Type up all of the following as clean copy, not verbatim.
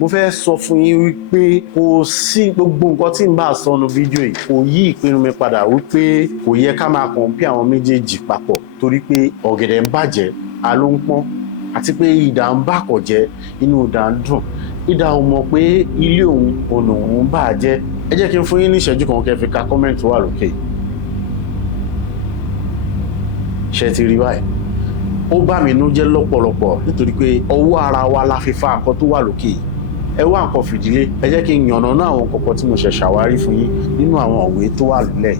mo fẹ́ sọ fún yín wípé kò sí gbogbo nǹkan tí n bá sọ nínú fídíò yìí kò yí ìpinnu mi padà wípé kò yẹ ká máa compare àwọn méjèèjì papọ̀ torí pé ọ̀gẹ̀dẹ̀ ń bàjẹ́ aló ń pọ́n àti pé idà ń bàkọ̀ jẹ́ inú idà ń dùn idà ò mọ̀ pé ilé òun ọ̀nà òun bàjẹ́. ẹ jẹ́ kí n fún yín ní ìṣẹ́jú kan kẹ́ fi ka kọ́mẹ́ǹtì wà lókè. ṣé ti rí báyìí ó bá mi inú jẹ́ lọ́pọ̀lọpọ̀ nítorí pé ọwọ́ ara wa la fi fa nǹkan tó wà lókè yìí. Ẹ wá nǹkan fìdílé ẹ jẹ́ kí n yànnàná àwọn kọ̀ọ̀kan tí mo ṣẹ̀ ṣàwárí fún yín nínú àwọn òwe tó wà nílẹ̀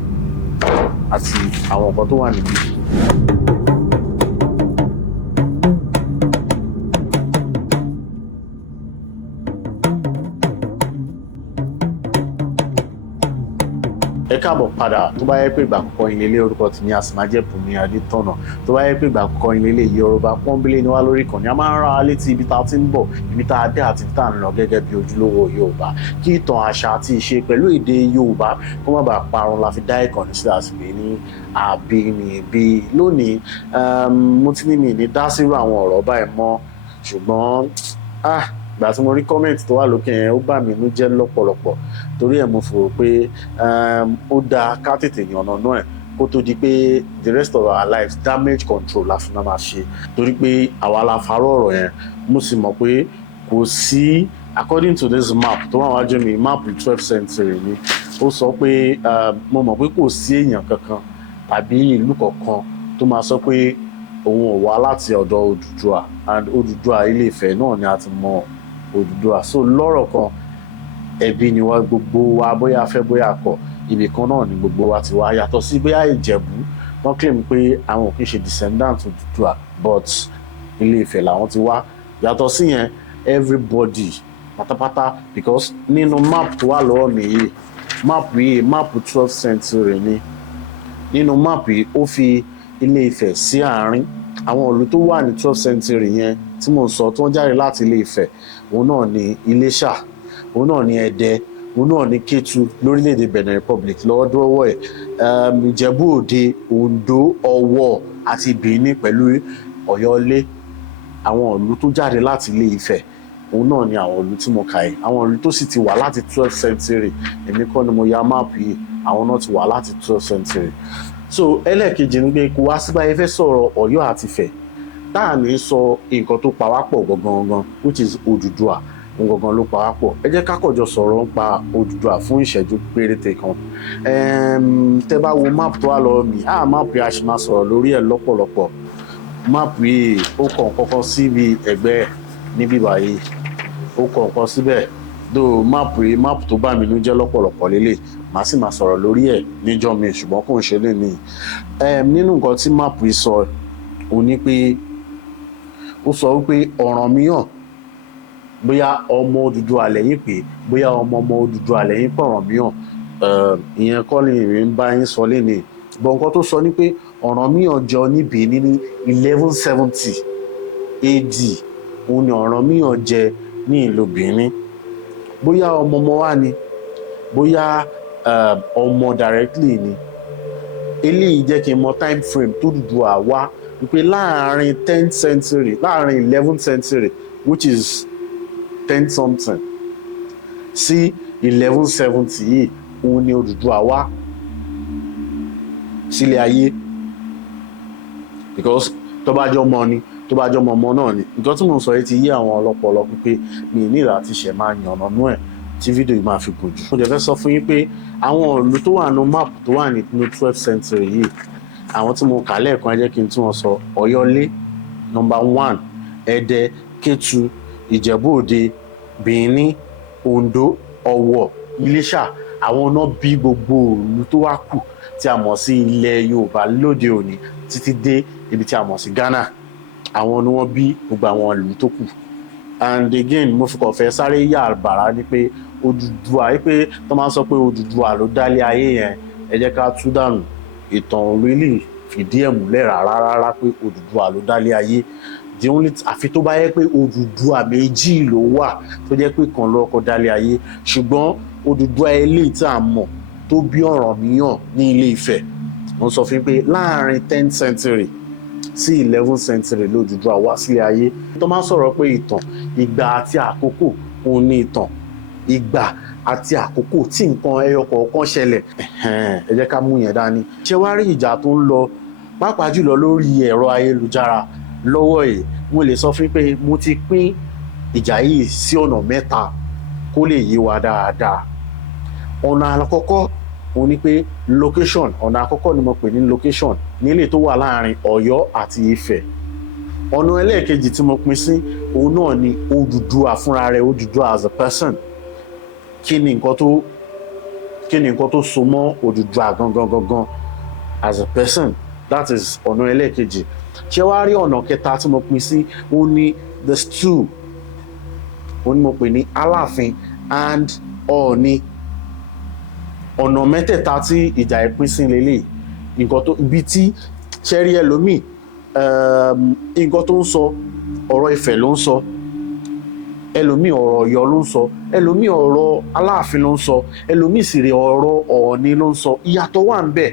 àti àwọn nǹkan tó wà níbí. ẹ káàbọ̀ padà tó bá yẹ pé ìgbà àkọ́kọ́ yín lélẹ̀ orúkọ tí ní àsìmájẹ́ Bùnmi Adetona tó bá yẹ pé ìgbà àkọ́kọ́ yín lélẹ̀ Yorùbá pọ́nbélé ni wá lórí ìkànnì a máa ń rán wa létí ibi tá a ti ń bọ̀ ibi tá a dé àti ibi tá a ń lọ gẹ́gẹ́ bí ojúlówó Yorùbá kí ìtàn àṣà àti ìṣe pẹ̀lú èdè Yorùbá kó má bàa parun la fi dá ìkànnì sílẹ̀ àsìgbè ní Abinibi lónìí. Mo ti ní mi ní dá sírú àwọn ọ̀rọ̀ báyìí mọ́ ṣùgbọ́n ìgbà tí mo rí kọ́mẹ̀ntì tó wà lókè yẹn ó bà mí inú jẹ́ lọ́pọ̀lọpọ̀ torí ẹ̀ mo fò pé ó dáa ká tètè yànnàná ẹ̀ kó tó di pé the rest of our lives damage control la fi máa ṣe torí pé àwa la farọ́ ọ̀rọ̀ yẹn mo sì mọ̀ pé kò sí according to this map tó wà wájú mi map 12th century ni ó sọ pé mo mọ̀ pé kò sí èèyàn kankan tàbí ìlú kankan tó máa sọ pé òun ò wá láti ọ̀dọ̀ Odùduwà and Odùduwà Ilé Ifẹ̀ náà ni a ti mọ̀ Odùduwà so lọ́rọ̀ kan ẹbí ni wá gbogbo wa bóyá fẹ́ bóyá kọ̀ ibì kan náà ni gbogbo wa ti wá yàtọ̀ sí bóyá Ìjẹ̀bú wọ́n claim pé àwọn ò kì í ṣe descendant Odùduwà but Ilé Ifẹ̀ làwọn ti wá yàtọ̀ sí yẹn everybody pátápátá because nínú map tó wà lọ́wọ́ mi yìí map 12th century ni nínú map yìí ó fi Ilé Ifẹ̀ sí àárín àwọn ìlú tó wà ní 12th century yẹn tí mo sọ tó ń jáde láti Ilé Ifẹ̀ òun náà ni Iléṣà òun náà ni Ẹdẹ òun náà ni Kétu lórílẹ̀‐èdè Benin Republic lọ́wọ́dọ́wọ́ ẹ̀ Ìjẹ̀bú Òde Oǹdó Ọ̀wọ̀ àti Benin pẹ̀lú Ọ̀yọ́lé àwọn ìlú tó jáde láti Ilé Ifẹ̀ òun náà ni àwọn ìlú tí mo kà yìí àwọn ìlú tó sì ti wà láti 12th century èmi kọ́ ni mo ya máàpù yìí àwọn náà ti wà láti 12th century. So ẹlẹ́ẹ̀kejì ni pé kò wá sí báyìí fẹ́ sọ̀rọ̀ Ọ̀yọ́ àti Ifẹ̀ táà ní sọ nǹkan tó pa wá pọ̀ gangan which is Odùduwà gangan ló pa wá pọ̀ ẹ jẹ́ ká kọ̀jọ sọ̀rọ̀ nípa Odùduwà fún ìṣẹ́jú péréte kan. Tẹ́ bá wo máàpù tó wà lọ́wọ́ mi máàpù yìí a ṣì máa sọ̀rọ̀ lórí ẹ̀ lọ́pọ̀lọpọ̀ máàpù yìí ó kọ̀ nǹkan síbi ẹ̀gbẹ́ níbí báyìí ó kọ̀ nǹkan síbẹ̀ do máàpù yìí máàpù tó bá mi nú jẹ́ lọ́pọ̀lọpọ̀ lélẹ̀ màá sì máa sọ̀rọ̀ lórí ẹ̀ níjọ́ mi ṣùgbọ́n kò ń ṣe lé ní nínú nǹkan tí máàpù yìí sọ òun ni pé ó sọ wípé Ọ̀rànmíyàn bóyá ọmọ Odùduwà lẹ́yìn pé bóyá ọmọ Odùduwà lẹ́yìn pé Ọ̀rànmíyàn ìyẹn kọ́ ni èmi ń bá yín sọ lénìí bọ̀ nǹkan tó sọ ni pé Ọ̀rànmíyàn jẹ ní Benin ní 1170 AD òun ni Ọ̀rànmíyàn jẹ ní ìlú Benin bóyá ọmọ wa ni bóyá ọmọ directly ni eléyìí jẹ́ kí n mọ time frame tó Odùduwà wá wípé láàrin 10th century láàrin 11th century which is 10 something sí 1170 yìí òun ni Odùduwà wá sílé ayé because tó bá jọ mọ ni tó bá jọ mọ ọmọ náà ni nǹkan tí mo ń sọ yìí ti yí àwọn ọlọ́pọlọ pípé mi ní ìlà àti ṣẹ̀ máa yànnànú ẹ̀ tí fídíò yìí máa fi gùn jù. mo dẹ̀ fẹ́ sọ fún yín pé àwọn ìlú tó wà nínú máàpù tó wà nínú 12th century yìí àwọn tí mo kà lẹ́ẹ̀kan ẹ jẹ́ kí n tún wọn sọ Ọ̀yọ́lé number 1 Ẹdẹ Kétu Ìjẹ̀bú Òde Benin Oǹdó Ọ̀wọ̀ Iléṣà àwọn náà bí gbogbo ìlú tó wá kù tí a mọ̀ sí ilẹ̀ Yorùbá lóde òní títí dé ibi tí a mọ̀ sí Ghana àwọn ni wọ́n bí gbogbo àwọn ìlú tó kù. And again mo fi kàn fẹ́ sáré yà bàrà ni pé Odùduwà pé tó máa ń sọ pé Odùduwà ló dálé ayé yẹn ẹ jẹ́ ká tú dànù ìtàn really fìdí ẹ̀ múlẹ̀ rárá pé Odùduwà ló dálé ayé the only àfi tó bá yẹ pé Odùduwà méjì ló wà tó jẹ́ pé kan lọ́kọ́ dálé ayé ṣùgbọ́n Odùduwà eléyìí tí a mọ̀ tó bí Ọ̀rànmíyàn ní Ilé Ifẹ̀ wọ́n sọ fún pé láàrin 10th century sí 11th century l'Odùduwà wá sílé ayé tó máa ń sọ̀rọ̀ pé ìtàn ìgbà àti àkókò òun ní ìtàn ìgbà àti àkókò tí nǹkan ẹyọ kọ̀ọ̀kan ṣẹlẹ̀. Ẹ jẹ́ ká mú yẹn dání. Ṣé wá rí ìjà tó ń lọ pàápàá jùlọ lórí ẹ̀rọ ayélujára lọ́wọ́ yìí, mo lè sọ fún pé mo ti pín ìjà yìí sí ọ̀nà mẹ́ta kó lè yé wa dáadáa. Ọ̀nà àkọ́kọ́ òun ni pé location. Ọ̀nà àkọ́kọ́ ni mo pè ní location nílé tó wà láàrin Ọ̀yọ́ àti Ifẹ̀. Ọ̀nà ẹlẹ́ẹ̀kejì tí mo pín sí òun náà ni Odùduwà fúnra rẹ̀, Odùduwà as a person. Kí ni nǹkan tó so mọ́ Odùduwà gangan as a person, that is ọ̀nà ẹlẹ́ẹ̀kejì. Ṣé wá rí ọ̀nà kẹta tí mo pín sí òun ni the stew. Òun ni mo pè ní Alaafin and Ooni. Ọ̀nà mẹ́tẹ̀ẹ̀ta tí ìjà ìpín sí lélẹ̀. Nǹkan tó ibi tí ṣẹ́rí ẹlòmíì nǹkan tó ń sọ ọ̀rọ̀ Ifẹ̀ ló ń sọ, ẹlòmíì ọ̀rọ̀ Ọ̀yọ́ ló ń sọ, ẹlòmíì ọ̀rọ̀ Aláàfin ló ń sọ, ẹlòmíì sì rè ọ̀rọ̀ Ọ̀ọ̀ni ló ń sọ. Ìyàtọ̀ wà ń bẹ̀.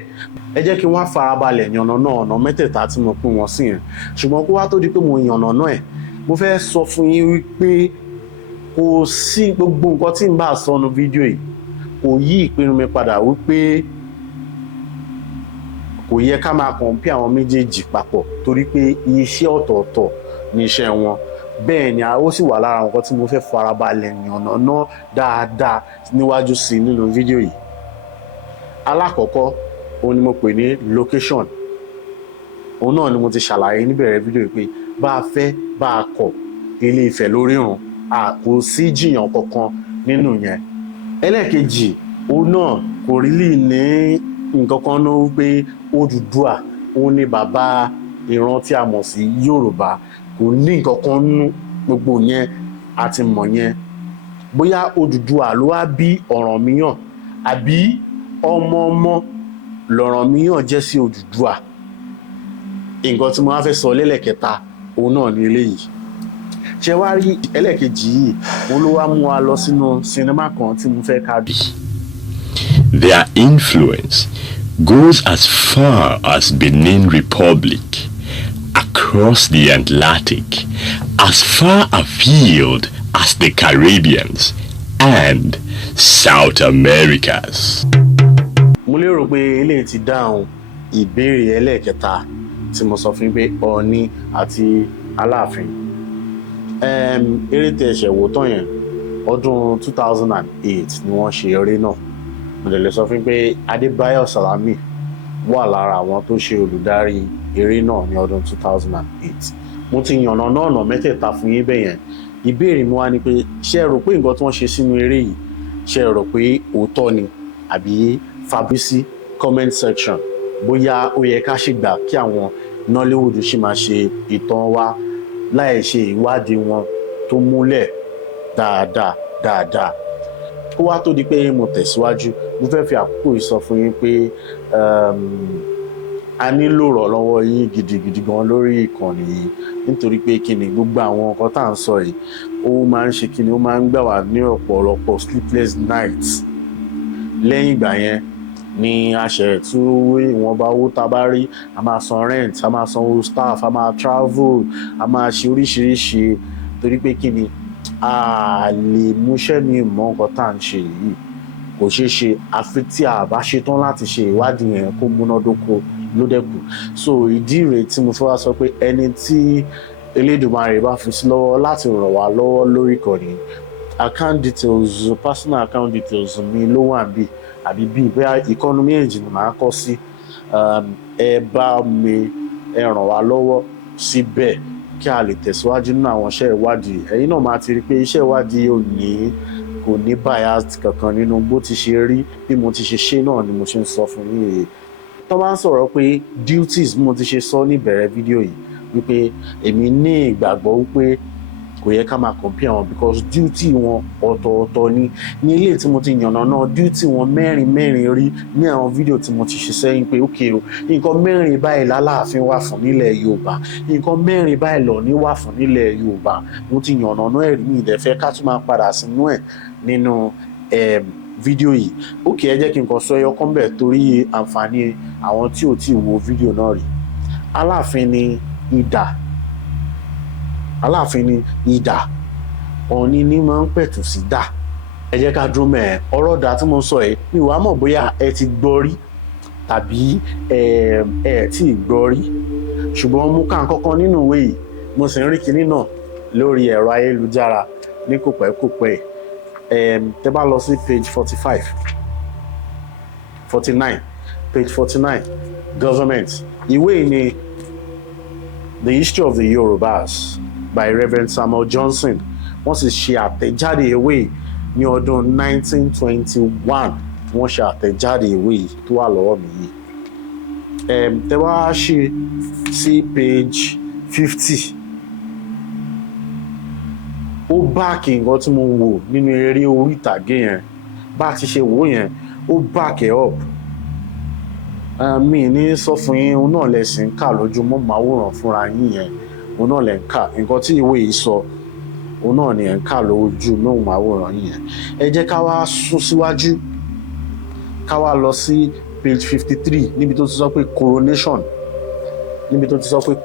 Ẹ jẹ́ kí wọ́n farabalẹ̀ yànnàná ọ̀nà mẹ́tẹ̀ẹ̀ta tí mo pín wọn sí yẹn. Ṣùgbọ́n kó wá tó di pé mo yànnàná ẹ̀, mo fẹ́ sọ fún yín wípé kò sí gbogbo nǹkan tí n bá sọ nínú fídíò yìí kò yí ìpinnu mi padà wípé kò yẹ ká máa compare àwọn méjèèjì papọ̀ torí pé iṣẹ́ ọ̀tọ̀ọ̀tọ̀ ni iṣẹ́ wọn. Bẹ́ẹ̀ ni ó sì wà lára nǹkan tí mo fẹ́ farabalẹ̀ yànnàná dáadáa níwájú sí nínú fídíò yìí. Alákọ̀ọ́kọ́ òun ni mo pè ní location. Òun náà ni mo ti ṣàlàyé níbẹ̀rẹ̀ fídíò yìí pé bá a fẹ́ bá a kọ̀ Ilé Ifẹ̀ lórí run, kò sí jiyàn kankan nínú yẹn. Ẹlẹ́ẹ̀kejì òun náà kò rí ní nǹkan kan náà pé Odùduwà òun ni bàbá ìran tí a mọ̀ sí Yorùbá, kò ní nǹkan kan nú gbogbo yẹn àti mọ̀ yẹn. Bóyá Odùduwà ló wá bí Ọ̀rànmíyàn àbí ọmọ l'Ọ̀rànmíyàn jẹ́ sí Odùduwà. Nǹkan tí mo wá fẹ́ sọ lẹ́lẹ̀kẹta òun náà ni eléyìí. Ṣé wá rí ẹlẹ́ẹ̀kejì yìí òun ló wá mú wa lọ sínú sinimá kan tí mo fẹ́ ká bí. Their influence goes as far as Benin Republic, across the Atlantic, as far afield as the Caribbeans and South Americas. Mo lérò pé eléyìí ti dáhùn ìbéèrè ẹlẹ́ẹ̀kẹta tí mo sọ fún pé Ọọ̀ni àti Aláàfin. Eré tí ẹ ṣẹ̀ wò tán yẹn ọdún 2008 ni wọ́n ṣe eré náà. Mo lè sọ fún pé Adébáyọ̀ Sàlámì wà lára àwọn tó ṣe olùdarí eré náà ní ọdún 2008. Mo ti yànnàná ọ̀nà mẹ́tẹ̀ẹ̀ta fún yín bẹ́yẹn. Ìbéèrè mi wá ni pé ṣé ẹ rò pé nǹkan tí wọ́n ṣe sínú eré yìí ṣé ẹ rò pé òótọ́ ni àbí fabisi comment section bóyá ó yẹ ká ṣe gbà kí àwọn Nollywood ṣì máa ṣe ìtàn wa láì ṣe ìwádìí wọn tó múlẹ̀ dáadáa. Kó wá tó di pé mo tẹ̀síwájú, mo fẹ́ fi àkókò yìí sọ fún yín pé a nílò ìrànlọ́wọ́ yín gidigidi gan lórí ìkànnì yìí nítorí pé kíni gbogbo àwọn nǹkan tá à ń sọ yìí ó máa ń ṣe kíni ó máa ń gbà wá ní ọ̀pọ̀lọpọ̀ sleepless nights. Lẹ́yìn ìgbà yẹn ni a ṣe tú ìwọ̀nba owó tá a bá rí, a máa san rent, a máa san owó staff, a máa travel, a máa ṣe oríṣiríṣi torí pé kíni a lè múṣẹ́ mi mọ́ nǹkan tá à ń ṣe yìí. Kò ṣeé ṣe àfi tí a bá ṣetán láti ṣe ìwádìí yẹn kó múnádóko ló dẹ́kù. So ìdí rèé tí mo fẹ́ wá sọ pé ẹni tí Elédùmarè bá fi sí lọ́wọ́ láti ràn wá lọ́wọ́ lórí ìkànnì, account details, personal account details mi ló wà níbí àbí bí bóyá ìkànnì méjì ni màá kọ sí. Ẹ bá mi ràn wá lọ́wọ́ síbẹ̀ kí a lè tẹ̀síwájú nínú àwọn iṣẹ́ ìwádìí. Ẹ̀yin náà máa ti rí pé iṣẹ́ ìwádìí kò ní bias kankan nínú bó ti ṣe rí, bí mo ti ṣe náà ni mo ṣe ń sọ fún yín yìí. Tó bá ń sọ̀rọ̀ pé duties mo ti ṣe sọ níbẹ̀rẹ̀ fídíò yìí wípé èmi ní ìgbàgbọ́ wípé kò yẹ ká máa compare wọn because duty wọn ọ̀tọ̀ọ̀tọ̀ ni. Ní ilé tí mo ti yànnàná duty wọn mẹ́rin rí ní àwọn fídíò tí mo ti ṣe sẹ́yìn pé okay o, nǹkan mẹ́rin báyìí l'Aláàfin wà fún nílẹ̀ Yorùbá, nǹkan mẹ́rin báyìí l'Ọọ̀ni wà fún nílẹ̀ Yorùbá. Mo ti yànnàná ẹ̀rí mi ìdẹ̀fẹ́ ká tún máa padà sínú ẹ̀ nínú fídíò yìí. Okay, ẹ jẹ́ kí n kàn sọ ẹyọ kan bẹ̀ torí àǹfààní àwọn tí ò tí ì wo fídíò náà rí. Aláàfin ni idà. Aláàfin ni idà. Ọ̀ọ̀ni ní máa ń pẹ̀tù sí dà. Ẹ jẹ́ ká dúró mẹ́ẹ̀ ọ̀rọ̀ dà tí mo sọ yìí mi wàá mọ̀ bóyá ẹ ti gbọ́ rí tàbí ẹ tí ì gbọ́ rí ṣùgbọ́n mo kà nǹkan kan nínú ìwé yìí mo sì ń rí kinní náà lórí ẹ̀rọ ayélujára ní kòpẹ́kòpẹ́ tẹ́ bá lọ sí page 49 page 49 government ìwé yìí ni The History of the Yorubas by Reverend Samuel Johnson wọ́n sì ṣe àtẹ̀jáde ìwé yìí ní ọdún 1921 wọ́n ṣe àtẹ̀jáde ìwé yìí tó wà lọ́wọ́ mi yìí tẹ́ bá ṣe sí page 50 ó báàkì nǹkan tí mo wò nínú eré orí ìtàgé yẹn bá a ti ṣe wò yẹn ó back it up mi ní sọ fún yín òun náà lẹ sì ń kà lójúmọ́ máwòrán fúnra yín yẹn òun náà lẹ ń kà nǹkan tí ìwé yìí sọ òun náà ni ẹ̀ ń kà lójúmọ́ máwòrán yín yẹn ẹ jẹ́ ká wá sún síwájú ká wá lọ sí page 53 níbi tó ti sọ pé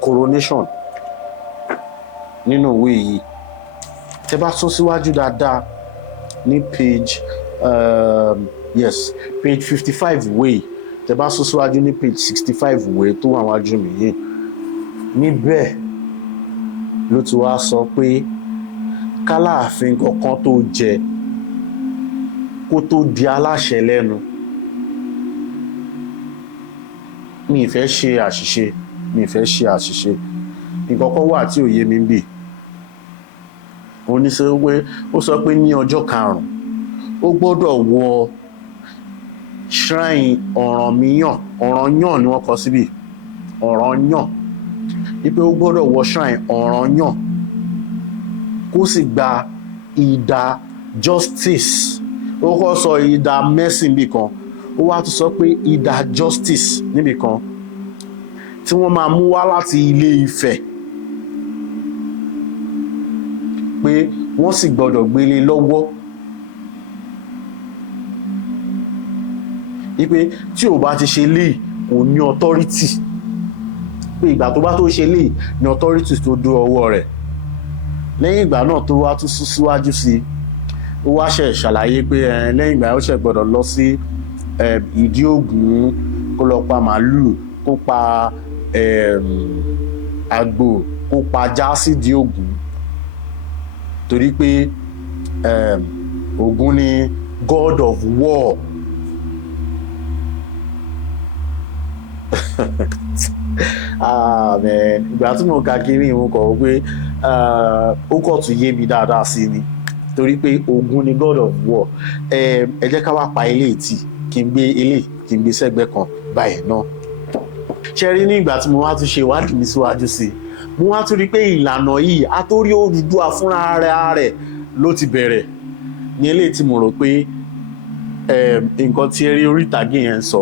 coronation nínú ìwé yìí tẹ́ bá sún síwájú dáadáa ní page page 55 ìwé tẹ́ bá sún síwájú ní page 65 ìwé tó wà wájú mi yìí níbẹ̀ ló ti wá sọ pé k'Aláàfin kankan tó jẹ kó tó di aláṣẹ lẹ́nu mi ì fẹ́ ṣe àṣìṣe nǹkan kan wà tí ò yé mi bì ó sọ pé ní ọjọ́ karùn-ún ó gbọ́dọ̀ wọ shrine ọ̀rànyàn ni wọ́n kọ síbí ọ̀rànyàn wípé ó gbọ́dọ̀ wọ shrine ọ̀rànyàn kó sì gba ìdá justice ó kọ́ sọ ìdá mercy níbì kan ó wá tún sọ pé ìdá justice níbì kan tí wọ́n máa mú wá láti Ilé Ifẹ̀ pé wọ́n sì gbọ́dọ̀ gbélé lọ́wọ́ wípé tí ò bá ti ṣe léyìí kò ní authority pé ìgbà tó bá tó ṣe léyìí ní authority tó dó ọwọ́ rẹ̀ lẹ́yìn ìgbà náà tó wá tún sún síwájú sí ó wá ṣàlàyé pé lẹ́yìn ìgbà ó ṣe gbọ́dọ̀ lọ sí ìdí Ògún kó lọ pa màálù kó pa àgbò kó pa ajá sídìí Ògún torí pé Ògún ni God of War ìgbà tí mo ka kiri mo kọ̀ pé ó kọ̀ tún yé mi dáadáa sí ni torí pé Ògún ni God of War ẹ jẹ́ ká wá pa eléyìí tì kí n gbé sẹ́gbẹ́ kan báyìí náà ṣe rí ní ìgbà tí mo wá tún ṣe ìwádìí mi síwájú sí mo wá tún rí pé ìlànà yìí àtórí Odùduwà fúnra rẹ̀ ló ti bẹ̀rẹ̀ ní eléyìí tí mo rò pé nǹkan tí eré orí ìtàgé yẹn ń sọ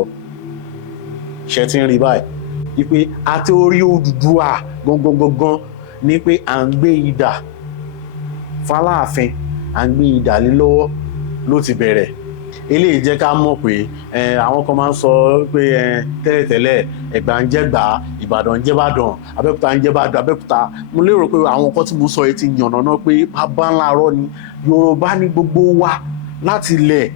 ṣe ti ń rí báyìí wípé àtórí Odùduwà gangan ní pé à ń gbé idà f'Aláàfin à ń gbé idà lé lọ́wọ́ ló ti bẹ̀rẹ̀ eléyìí jẹ́ ká mọ̀ pé àwọn kan máa ń sọ pé tẹ́lẹ̀tẹ́lẹ̀ Ẹ̀gbá ń jẹ́gbà Ìbàdàn ń jẹ́bàdàn Abẹ́òkúta ń jẹ́bàdàn Abẹ́òkúta mo lérò pé àwọn nǹkan tí mo sọ yìí ti yànnàná pé bàbá ńlá arọ́ ni Yorùbá ní gbogbo wa láti ilẹ̀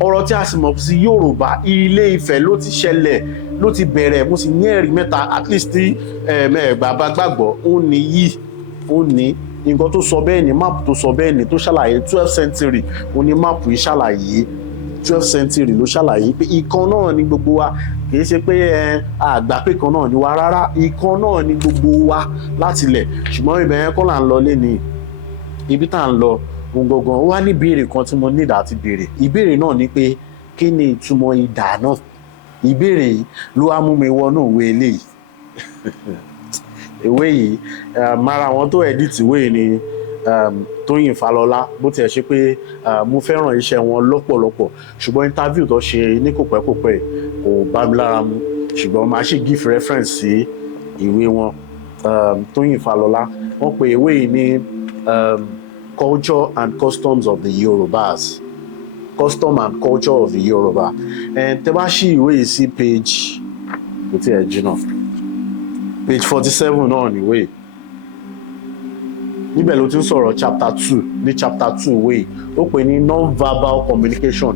ọ̀rọ̀ tí a sì mọ̀ sí Yorùbá Ilé Ifẹ̀ ló ti ṣẹlẹ̀ ló ti bẹ̀rẹ̀ mo sì ní ẹ̀rí mẹ́ta at least tí Ẹ̀gbá bá gbàgbọ́ ó ní nǹkan tó sọ bẹ́ẹ̀ ni máàpù tó sọ bẹ́ẹ̀ ni tó ṣàlàyé 12th century ó ní máàpù yìí ṣàlàyé 12th century ló ṣàlàyé pé ìkan náà ni gbogbo wa kìí ṣe pé àgbà pé kan náà ni wa rárá ìkan náà ni gbogbo wa láti ilẹ̀ ṣùgbọ́n ibẹ̀ yẹn kọ́ là ń lọ lé ní ibi tá à ń lọ gbọ̀ngàn ó wá ní ìbéèrè kan tí mo ní ìdá ti béèrè ìbéèrè náà ni pé kí ni ìtumọ̀ idà náà ìbéèrè yìí ló wá mú mi wọnú ìwé eléyìí ìwé yìí mara àwọn tó edit ìwé yìí ni Tóyìn Falọlá bó tiẹ̀ ṣe pé mo fẹ́ràn iṣẹ́ wọn lọ́pọ̀lọpọ̀ ṣùgbọ́n interview tó ṣe ní kòpẹ́kòpẹ́ kò bá mi lára mu ṣùgbọ́n máa ṣe give reference sí ìwé wọn Tóyìn Falọlá wọ́n pe ìwé yìí ní Culture and Customs of the Yorubas Custom and Culture of the Yoruba tẹ́ bá ṣí ìwé yìí sí page kò tí ẹ̀ jìnnà page 47 náà níwé níbẹ̀ ló ti ń sọ̀rọ̀ chapter 2 ní chapter 2 wéyìí ó pè ní non-verbal communication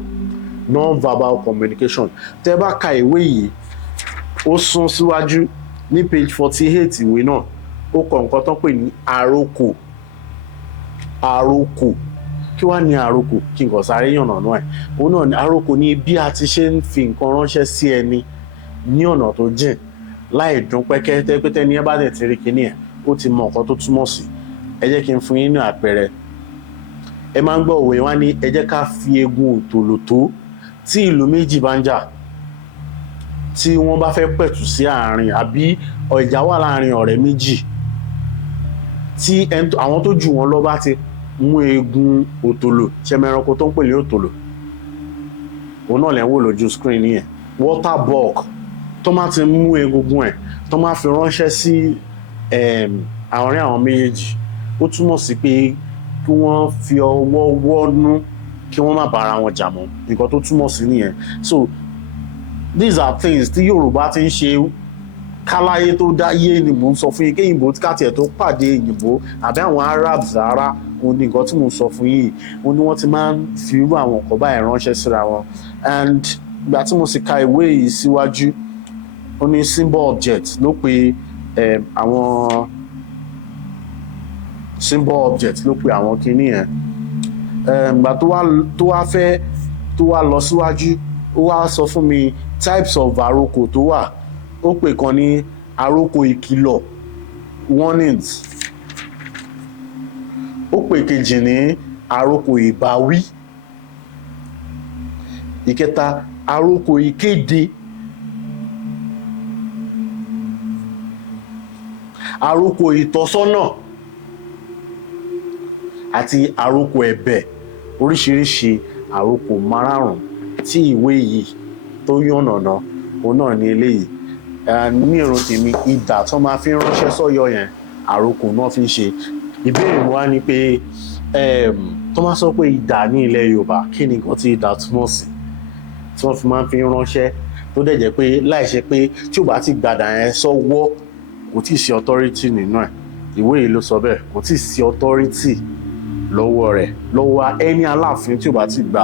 non-verbal communication tẹ́ bá ka ìwé yìí ó sún síwájú ní page 48 ìwé náà ó kọ nǹkan tó pè ní àrokò àrokò kí wá ní àrokò kí n kàn sáré yànnà náà ẹ̀ òun náà ní àrokò ní bí a ti ṣe ń fi nǹkan ránṣẹ́ sí ẹni ní ọ̀nà tó jìn láì dún pẹ́kẹ́ tẹ́pẹ́tẹ́ ní ẹ bá dẹ̀ ti rí kinní ẹ̀ ó ti mọ nǹkan tó túmọ̀ sí ẹ jẹ́ kí n fún yín ní àpẹẹrẹ ẹ máa ń gbọ́ òwe wá ní ẹ jẹ́ ká fi egun òtòlò tó tí ìlú méjì bá ń jà tí wọ́n bá fẹ́ pẹ̀tù sí àárín àbí ìjà wà láàrin ọ̀rẹ́ méjì tí àwọn tó jù wọ́n lọ bá ti mú egun òtòlò ṣẹmẹranko tó ń pè ní òtòlò òun náà lẹ́ ń wò lójú screen yẹn water bulk tó máa ti mú egungun ẹ̀ tó máa fi ránṣẹ́ sí àárín àwọn méjèèjì ó túmọ̀ sí pé kí wọ́n fi ọwọ́ wọ́nú kí wọ́n má bára wọn jà mọ́ nǹkan tó túmọ̀ sí nìyẹn so these are things tí Yorùbá ti ń ṣe káláyé tó dáyé ni mò ń sọ fún yín kéyìnbó káàtì ẹ̀ tó pàdé òyìnbó àbí àwọn Arabs rárá òun ni nǹkan tí mò ń sọ fún yín òun ni wọ́n ti máa ń fi irú àwọn nǹkan báyìí ránṣẹ́ síra wọn and ìgbà tí mo sì ka ìwé yìí síwájú ó ní symbol object ló pe àwọn symbol object ló pe àwọn kinní yẹn ìgbà tó wá lọ síwájú ó wá sọ fún mi types of àrokò tó wà ó pè kan ní àrokò ìkìlọ̀ warnings ó pè kejì ní àrokò ìbáwí ìkẹta àrokò ìkéde àrokò ìtọ́sọ́nà àti àrokò ẹ̀bẹ̀ oríṣiríṣi àrokò márààrún tí ìwé yìí tó yànnàná òun náà ní eléyìí ní èrò tèmi idà tó máa fi ránṣẹ́ sọ́yọ́ yẹn àrokò náà fi ń ṣe ìbéèrè wa ni pé tó máa sọ pé idà ní ilẹ̀ Yorùbá kí ni nǹkan tí idà túmọ̀ sí tí wọ́n fi máa ń fi ránṣẹ́ tó dẹ̀ jẹ́ pé láìṣe pé tí ò bá ti gbàdà yẹn sọ́wọ́ kò tí ì sí authority nínú ẹ̀ ìwé yìí ló sọ bẹ́ẹ̀ kò tí ì sí authority lọ́wọ́ rẹ̀ lọ́wọ́ ẹni Aláàfin tí ò bá ti gba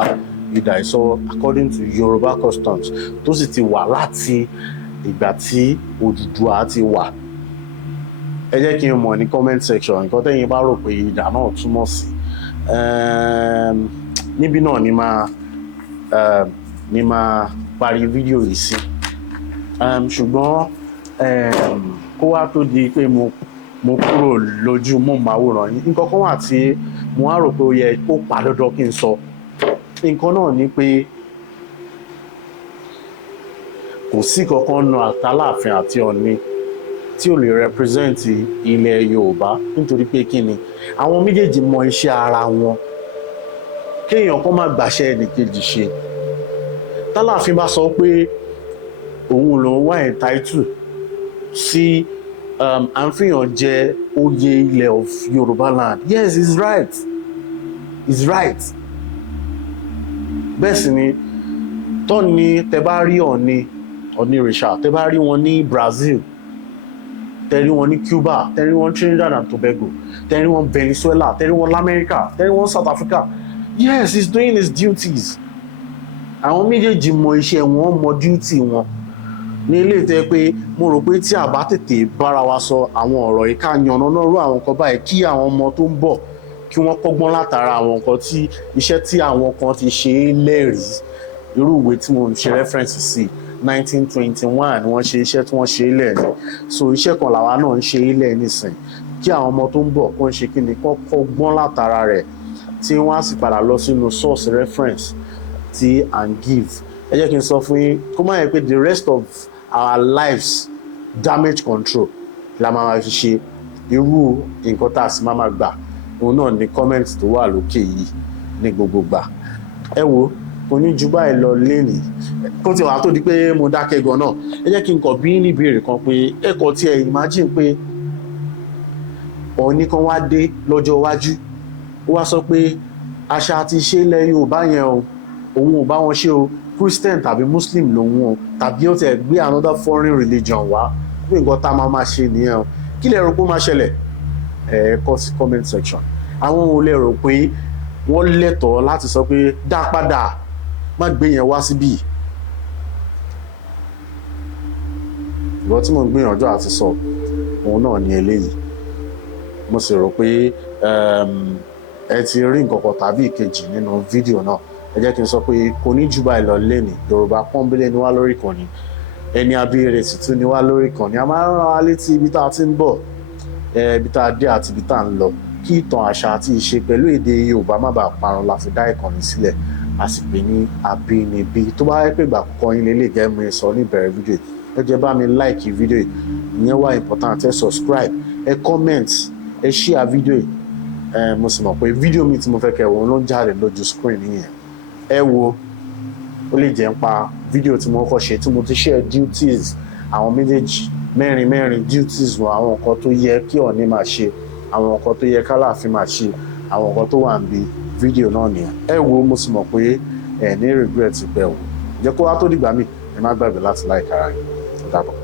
idà ìsọ according to Yoruba customs tó sì ti wà láti ìgbà tí Odùduwà ti wà ẹ jẹ́ kí n mọ̀ ní comment section nǹkan tẹ́yin bá rò pé idà náà túmọ̀ sí níbí náà ni máa parí fídíò yìí sí ṣùgbọ́n kó wá tó di pé mo kúrò lójú móhùnmáwòrán yìí nǹkan kan wà tí mo á rò pé ó yẹ kó pa dandan kí n sọ nǹkan náà ni pé kò sí kankan nu Aláàfin àti Ọọ̀ni tí ò lè represent ilẹ̀ Yorùbá nítorí pé kí ni àwọn méjèèjì mọ iṣẹ́ ara wọn kéèyàn kan má gbàṣẹ ẹnìkejì ṣe t'Aláàfin bá sọ pé òun lòun wá entitled sí à ń fìyàn jẹ oyè ilẹ̀ of Yorùbá land yes he's right bẹ́ẹ̀ sì ni tọ́ni tẹ bá rí Ọọ̀ni rìṣà tẹ bá rí wọn ní Brazil tẹ rí wọn ní Cuba tẹ rí wọn Trinidad and Tobago tẹ rí wọn Venezuela tẹ rí wọn lamẹ́ríkà tẹ rí wọn South Africa yes he's doing his duties àwọn méjèèjì mọ iṣẹ́ wọn mọ duty wọn ní ilé tẹ pé mo rò pé tí a bá tètè bára wa sọ àwọn ọ̀rọ̀ yìí ká yànnà náà rú àwọn nǹkan báyìí kí àwọn ọmọ tó ń bọ̀ kí wọ́n kọ́gbọ́n látara àwọn nǹkan tí iṣẹ́ tí àwọn kan ti ṣe é lẹ́rìí irú ìwé tí mo ń ṣe reference sí 1921 wọ́n ṣe iṣẹ́ tí wọ́n ṣe é lẹ̀ ní so iṣẹ́ kan làwa náà ń ṣe é lẹ̀ nísìn kí àwọn ọmọ tó ń bọ̀ kó ń ṣe kí ni kó kọ́gbọ́n látara rẹ̀ tí wọ́n á sì padà lọ sínú source reference tí and give ẹ jẹ́ kí n sọ fún yín kó má yẹ pé the rest of our lives damage control la máa fi ṣe irú nǹkan tá a sì máa gbà òun náà ní comment tó wà lókè yìí ní gbogbo gbà ẹ wo kò ní ju báyìí lọ lénìí kó ti wà tó di pé mo dákẹ́ gan náà ẹ jẹ́ kí n kọ̀ bí ní ìbéèrè kan pé ẹ̀kọ́ tí ẹ imagine pé Ọọ̀ni kan wá dé lọ́jọ́ iwájú ó wá sọ pé àṣà àti ìṣe ilẹ̀ Yorùbá yẹn o òun ò bá wọn ṣe o Christian tàbí Muslim lòun o tàbí ó tẹ̀ gbé another foreign religion wá pé nǹkan tá a máa ṣe nìyẹn o kí lẹ rò pé ó máa ṣẹlẹ̀ ẹ kọ sí comment section. Àwọn ò lè rò pé wọ́n lẹ́tọ̀ọ́ láti sọ pé dá padà má gbé yẹn wá síbí. ìwọ tí mo ń gbìyànjú àti sọ òun náà ni eléyìí. Mo sì rò pé ẹ ti rí nǹkan kan tàbí ìkejì nínú fídíò náà. Ẹ jẹ́ kí n sọ pé kò ní jù báyìí lọ lénìí. Yorùbá pọ́nbélé ni wá lórí ìkànnì, ẹni abíire sì tún ni wá lórí ìkànnì. A máa ń rán wa létí ibi tá a ti ń bọ̀, ibi tá a dé àti ibi tá a ń lọ, kí ìtàn àṣà àti ìṣe pẹ̀lú èdè Yorùbá má bàa parun la fi dá ìkànnì sílẹ̀. A sì pè ní Abinibi. Tó bá yẹ pé ìgbà àkọ́kọ́ yín lélẹ̀ gẹ́gẹ́ mi sọ ní ìbẹ̀rẹ̀ fídíò yìí, ẹ jẹ́ bá mi like fídíò yìí, ìyẹn wá important. Ẹ subscribe, ẹ comment, ẹ share fídíò yìí. Mo sì mọ̀ pé fídíò mi tí mo fẹ́ kẹ́ wọ́n ló ń jáde lójú screen yẹn. Ẹ wo, ó lè jẹ́ ń pa fídíò tí mo kọ́ ṣe tí mo ti share duties àwọn méjèèjì mẹ́rin duties wọn, àwọn nǹkan tó yẹ kí Ọọ̀ni máa ṣe, àwọn nǹkan tó yẹ k'Aláàfin máa ṣe, àwọn nǹkan tó wà níbi fídíò náà nìyẹn. Ẹ wo, mo sì mọ̀ pé ẹ ní regret pẹ̀ wò. Jẹ́ kó wá tó dìgbà míì, ẹ má gbàgbé láti like ara yín. Ó dàbọ̀.